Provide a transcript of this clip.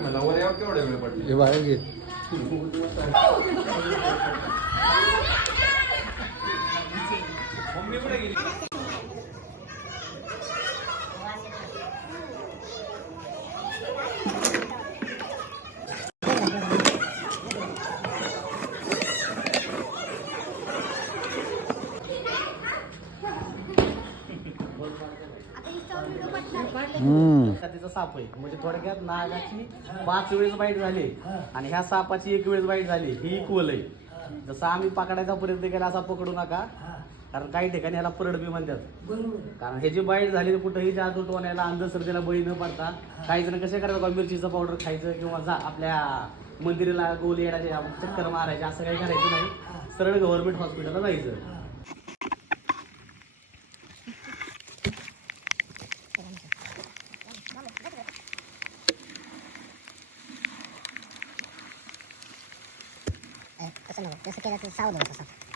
मला वर यावं केवढ्या वेळ पडली हे बाहेर घे मम्मी कुठे गेली तिचा साप आहे म्हणजे थोडक्यात नागाची 5 वेळेस बाईट झाली आणि ह्या सापाची 1 वेळेस बाईट झाली ही इक्वल आहे. जसं आम्ही पकडायचा प्रयत्न केला असा पकडू नका कारण काही ठिकाणी ह्याला परड बी म्हणतात कारण ह्याची बाईट झाली कुठेही जादू टोण्याला अंधश्रद्धेला बळी न पडता काही जण कसे करायचं मिरचीचं पावडर खायचं किंवा आपल्या मंदिराला गोली येण्याचे चक्कर मारायचे असं काही करायचं नाही. सरळ गव्हर्नमेंट हॉस्पिटलला जायचं. तसं नको, जसं केलं तर सावध होतं